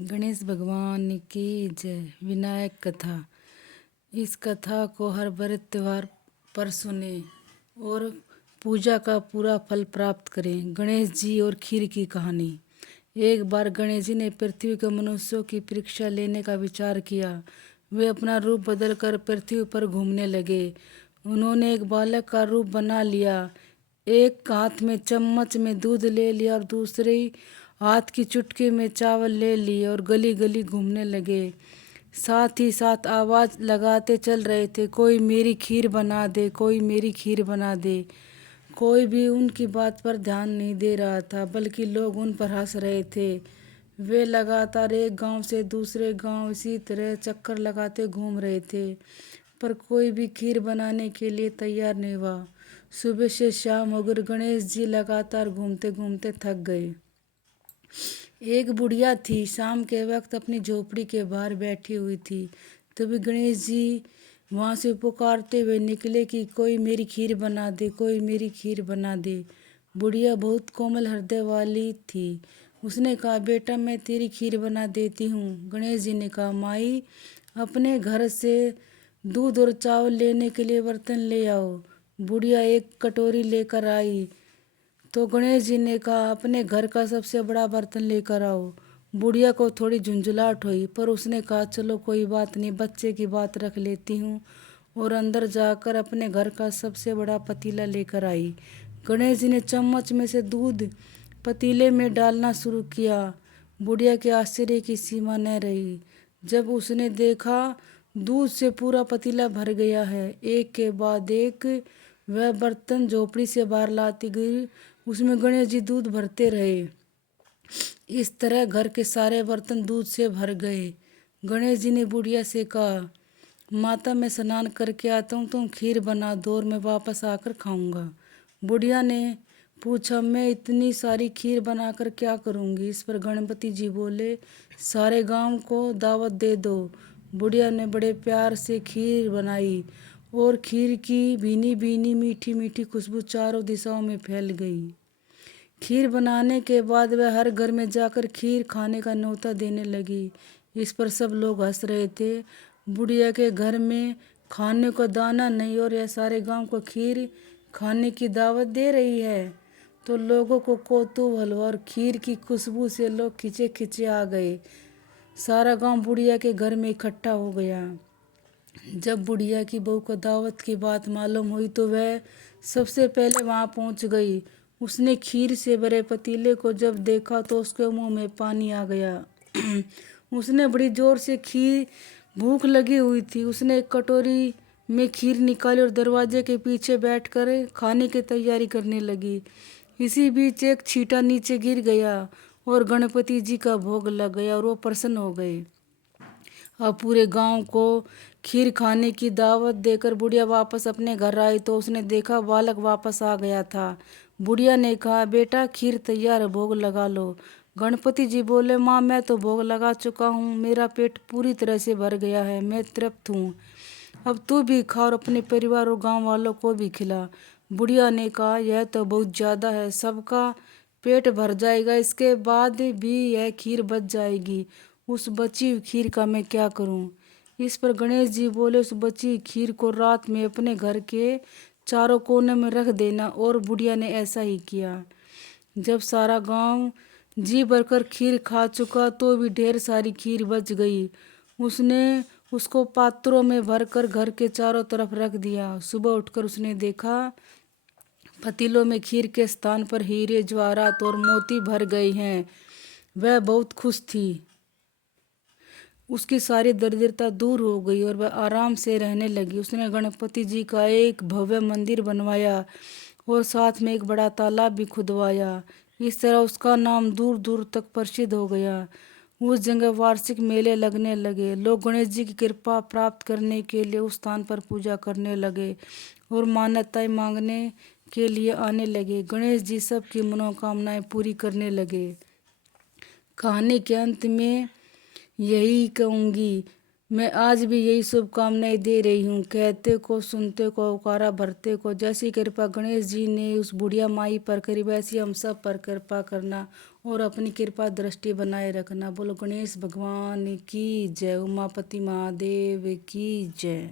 गणेश भगवान की जय। विनायक कथा। इस कथा को हर व्रत त्योहार पर सुने और पूजा का पूरा फल प्राप्त करें। गणेश जी और खीर की कहानी। एक बार गणेश जी ने पृथ्वी के मनुष्यों की परीक्षा लेने का विचार किया। वे अपना रूप बदलकर पृथ्वी पर घूमने लगे। उन्होंने एक बालक का रूप बना लिया। एक हाथ में चम्मच में दूध ले लिया और दूसरी हाथ की चुटकी में चावल ले लिए और गली गली घूमने लगे। साथ ही साथ आवाज लगाते चल रहे थे, कोई मेरी खीर बना दे, कोई मेरी खीर बना दे। कोई भी उनकी बात पर ध्यान नहीं दे रहा था, बल्कि लोग उन पर हंस रहे थे। वे लगातार एक गांव से दूसरे गांव इसी तरह चक्कर लगाते घूम रहे थे, पर कोई भी खीर बनाने के लिए तैयार नहीं हुआ। सुबह से शाम हो गई, गणेश जी लगातार घूमते घूमते थक गए। एक बुढ़िया थी, शाम के वक्त अपनी झोपड़ी के बाहर बैठी हुई थी। तभी गणेश जी वहां से पुकारते हुए निकले कि कोई मेरी खीर बना दे, कोई मेरी खीर बना दे। बुढ़िया बहुत कोमल हृदय वाली थी। उसने कहा, बेटा मैं तेरी खीर बना देती हूँ। गणेश जी ने कहा, माई अपने घर से दूध और चावल लेने के लिए बर्तन ले आओ। बुढ़िया एक कटोरी लेकर आई तो गणेश जी ने कहा, अपने घर का सबसे बड़ा बर्तन लेकर आओ। बुढ़िया को थोड़ी झुंझुलाहट हुई, पर उसने कहा, चलो कोई बात नहीं, बच्चे की बात रख लेती हूँ, और अंदर जाकर अपने घर का सबसे बड़ा पतीला लेकर आई। गणेश जी ने चम्मच में से दूध पतीले में डालना शुरू किया। बुढ़िया के आश्चर्य की सीमा न रही जब उसने देखा दूध से पूरा पतीला भर गया है। एक के बाद एक वह बर्तन झोपड़ी से बाहर लाती गई, उसमें गणेश जी दूध भरते रहे। इस तरह घर के सारे बर्तन दूध से भर गए। गणेश जी ने बुढ़िया से कहा, माता मैं स्नान करके आता हूँ, तुम खीर बना दो और मैं वापस आकर खाऊंगा। बुढ़िया ने पूछा, मैं इतनी सारी खीर बनाकर क्या करूँगी? इस पर गणपति जी बोले, सारे गांव को दावत दे दो। बुढ़िया ने बड़े प्यार से खीर बनाई और खीर की भीनी भीनी मीठी मीठी खुशबू चारों दिशाओं में फैल गई। खीर बनाने के बाद वह हर घर में जाकर खीर खाने का न्योता देने लगी। इस पर सब लोग हंस रहे थे। बुढ़िया के घर में खाने को दाना नहीं और यह सारे गांव को खीर खाने की दावत दे रही है। तो लोगों को कौतूहल हुआ और खीर की खुशबू से लोग खिंचे खिंचे आ गए। सारा गांव बुढ़िया के घर में इकट्ठा हो गया। जब बुढ़िया की बहू को दावत की बात मालूम हुई तो वह सबसे पहले वहां पहुंच गई। उसने खीर से भरे पतीले को जब देखा तो उसके मुंह में पानी आ गया। उसने बड़ी जोर से खीर, भूख लगी हुई थी, उसने एक कटोरी में खीर निकाली और दरवाजे के पीछे बैठकर खाने की तैयारी करने लगी। इसी बीच एक छींटा नीचे गिर गया और गणपति जी का भोग लग गया और वो प्रसन्न हो गए। अब पूरे गांव को खीर खाने की दावत देकर बुढ़िया वापस अपने घर आई तो उसने देखा बालक वापस आ गया था। बुढ़िया ने कहा, बेटा खीर तैयार है, भोग लगा लो। गणपति जी बोले, माँ मैं तो भोग लगा चुका हूँ, मेरा पेट पूरी तरह से भर गया है, मैं तृप्त हूँ। अब तू भी खा और अपने परिवार और गांव वालों को भी खिला। बुढ़िया ने कहा, यह तो बहुत ज़्यादा है, सबका पेट भर जाएगा, इसके बाद भी यह खीर बच जाएगी। उस बची हुई खीर का मैं क्या करूं? इस पर गणेश जी बोले, उस बची खीर को रात में अपने घर के चारों कोने में रख देना। और बुढ़िया ने ऐसा ही किया। जब सारा गांव जी भरकर खीर खा चुका तो भी ढेर सारी खीर बच गई। उसने उसको पात्रों में भरकर घर के चारों तरफ रख दिया। सुबह उठकर उसने देखा पतीलों में खीर के स्थान पर हीरे जवाहरात और मोती भर गए हैं। वह बहुत खुश थी। उसकी सारी दरिद्रता दूर हो गई और वह आराम से रहने लगी। उसने गणपति जी का एक भव्य मंदिर बनवाया और साथ में एक बड़ा तालाब भी खुदवाया। इस तरह उसका नाम दूर दूर तक प्रसिद्ध हो गया। उस जगह वार्षिक मेले लगने लगे। लोग गणेश जी की कृपा प्राप्त करने के लिए उस स्थान पर पूजा करने लगे और मान्यताएं मांगने के लिए आने लगे। गणेश जी सबकी मनोकामनाएं पूरी करने लगे। कहानी के अंत में यही कहूँगी, मैं आज भी यही शुभकामनाएं दे रही हूँ। कहते को, सुनते को, उकारा भरते को। जैसी कृपा गणेश जी ने उस बुढ़िया माई पर करी, वैसी हम सब पर कृपा करना और अपनी कृपा दृष्टि बनाए रखना। बोलो गणेश भगवान की जय। उमापति महादेव की जय।